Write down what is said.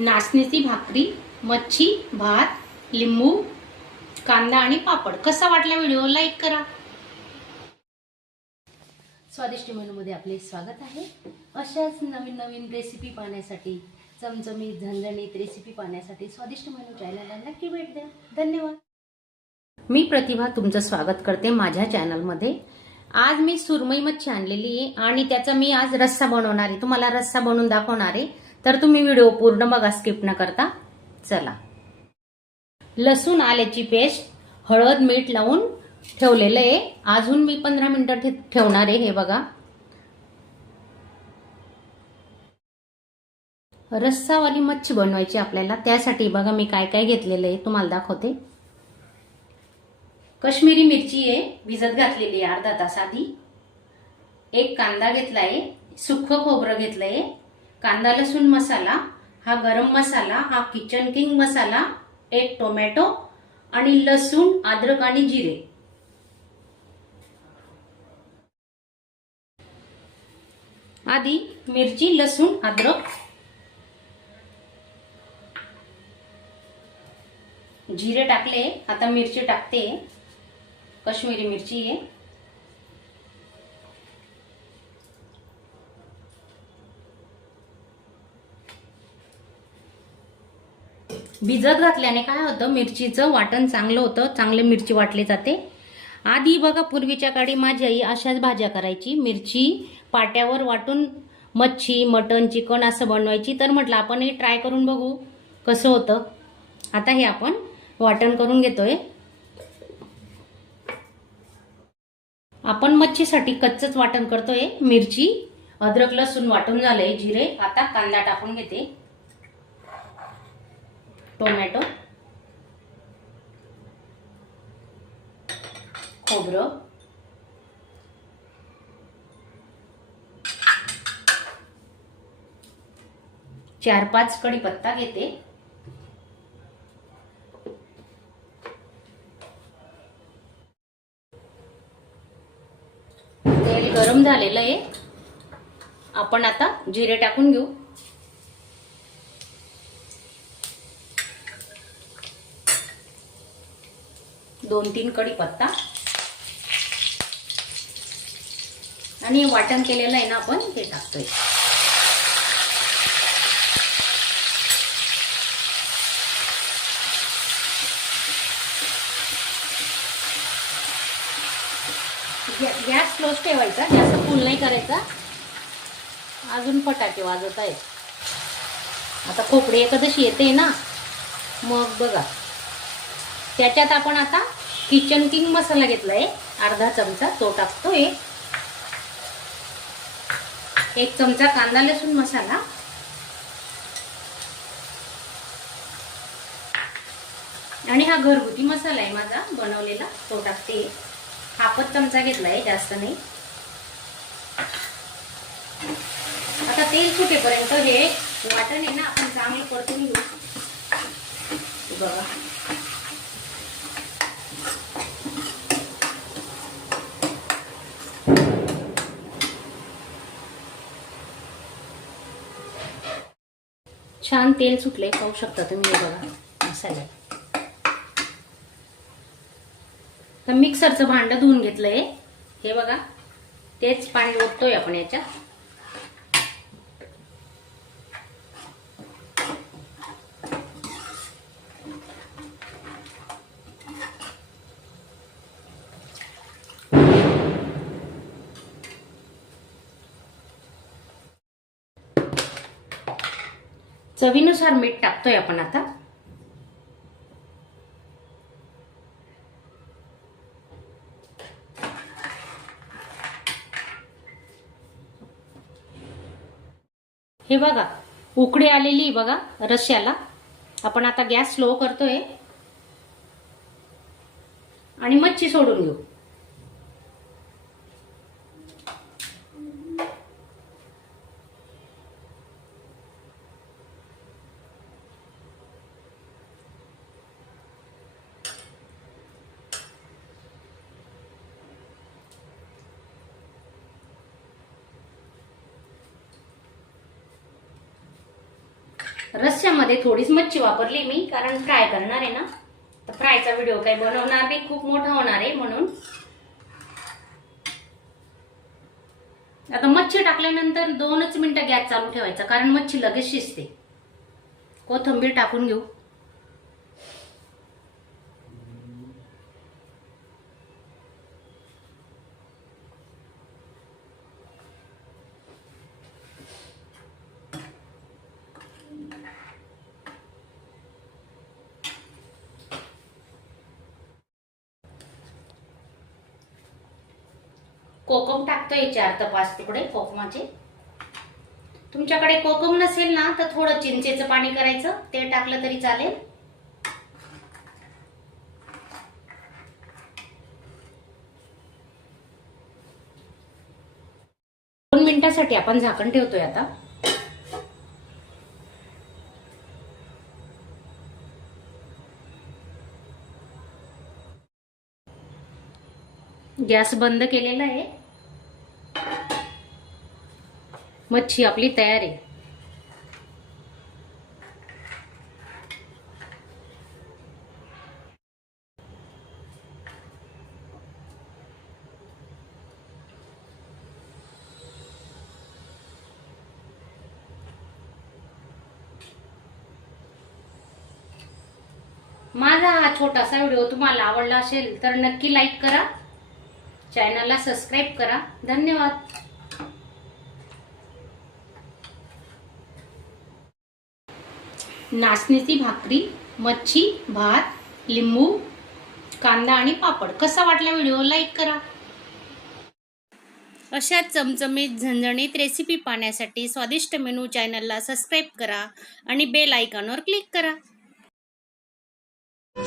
नाचणीची भाकरी, मच्छी, भात, लिंबू, कांदा आणि पापड. कसा वाटला व्हिडिओ? लाईक करा. स्वादिष्ट मेनूमध्ये आपले स्वागत आहे. अशाच नवीन नवीन रेसिपी पाहण्यासाठी, चमचमीत झणझणीत रेसिपी पाहण्यासाठी स्वादिष्ट मेनू चॅनलला नक्की भेट द्या. धन्यवाद. मी प्रतिभा तुमचं स्वागत करते माझ्या चॅनलमध्ये. आज मी सुरमई मच्छी आणलेली आहे आणि त्याचा मी आज रस्सा बनवणार आहे. तुम्हाला रस्सा बनवून दाखवणार आहे, तर तुम्ही व्हिडिओ पूर्ण बघा, स्किप न करता. चला. लसूण आल्याची पेस्ट, हळद, मीठ लावून ठेवलेलं आहे. अजून मी 15 मिनिटं ठेवणार आहे. हे बघा, रस्सावाली मच्छी बनवायची आपल्याला. त्यासाठी बघा मी काय काय घेतलेलं आहे तुम्हाला दाखवते. काश्मीरी मिरची आहे, भिजत घातलेली आहे अर्धा तास आधी. एक कांदा घेतलाय, सुक्कं खोबरं घेतलंय, कांदा लसूण मसाला, हा गरम मसाला, हा किचन किंग मसाला, एक टोमॅटो आणि लसूण, अद्रक आणि जिरे. आधी मिरची, लसूण, अद्रक, जिरे टाकले. आता मिरची टाकते. काश्मीरी मिरची आहे. भिजत घातल्याने काय होतं, मिरचीचं वाटण चांगलं होतं, चांगले मिरची वाटली जाते. आधी बघा, पूर्वीच्या काळी माझी आई अशाच भाज्या करायची. मिरची पाट्यावर वाटून मच्छी, मटण, चिकन असं बनवायची. तर म्हटलं आपण हे ट्राय करून बघू कसं होतं. आता हे आपण वाटण करून घेतोय. आपण मच्छीसाठी कच्चच वाटण करतोय. मिरची, अद्रक, लसूण वाटून झालंय, जिरे. आता कांदा टाकून घेते, टोमॅटो, खोबरं, चार पाच कढीपत्ता घेते, तेल गरम झालेलं आहे. आपण आता जिरे टाकून घेऊ. दोन तीन कढीपत्ता आणि वाटण केलेलं आहे ना आपण, ते टाकतोय. गॅस क्लोज ठेवायचा, जास्त फुल नाही करायचा. अजून फटाके वाजत आहेत. आता खोपडी एकादशी येते ना, मग बघा. त्याच्यात आपण आता किचन किंग मसाला घेतलाय अर्धा चमचा, तो टाकतोय. एक चमचा कांदा लसूण मसाला, आणि हा घरगुती मसाला आहे माझा बनवलेला, तो टाकते. हाफच चमचा घेतलाय, जास्त नाही. आता तेल सुटेपर्यंत हे वाटण आहे ना आपण चांगलं परतून घेऊ. बघा, छान तेल सुटले, पाहू शकता तुम्ही. बघा मसाला. तर मिक्सरचं भांड धुवून घेतलंय. हे बघा, तेच पाणी ओततोय आपण याच्यात. चवीनुसार मीठ टाकतोय आपण आता. हे बघा, उकळी आलेली बघा रश्श्याला. आपण आता गॅस स्लो करतोय आणि मच्छी सोडून घेऊ. रस्स्यामध्ये थोडीच मच्छी वापरली मी, कारण फ्राय करणार आहे ना, तर फ्रायचा व्हिडिओ काही बनवणार नाही, खूप मोठा होणार आहे म्हणून. आता मच्छी टाकल्यानंतर 2च मिनिटं गॅस चालू ठेवायचा, कारण मच्छी लगेच शिजते. कोथिंबीर टाकून घेऊ. कोकम टाकतोय 4 ते 5 तुकडे कोकमाचे. तुमच्याकडे कोकम नसेल ना तर थोडं चिंचेचं पाणी करायचं, ते टाकलं तरी चालेल. दोन मिनिटांसाठी आपण झाकण ठेवतोय आता. गॅस बंद केलेला आहे. मच्छी आपली तयार आहे. माझा हा छोटासा व्हिडिओ तुम्हाला आवडला असेल तर नक्की लाईक करा, चॅनलला सबस्क्राईब करा. धन्यवाद. नाचणीची भाकरी, मच्छी, भात, लिंबू, कांदा आणि पापड. कसा वाटला व्हिडिओ लाईक करा. अशा चमचमीत झणझणीत रेसिपी पाहण्यासाठी स्वादिष्ट मेनू चॅनलला सबस्क्राईब करा आणि बेल आयकॉनवर क्लिक करा.